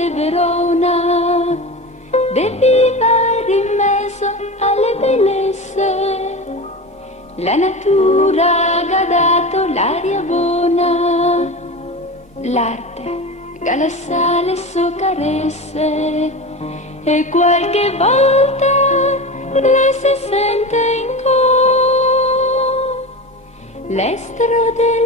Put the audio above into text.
de Verona, de vivere in mezzo alle bellezze. La natura ha dato l'aria buona, l'arte galassa le sue carezze e qualche volta lei si sente in cor l'estero del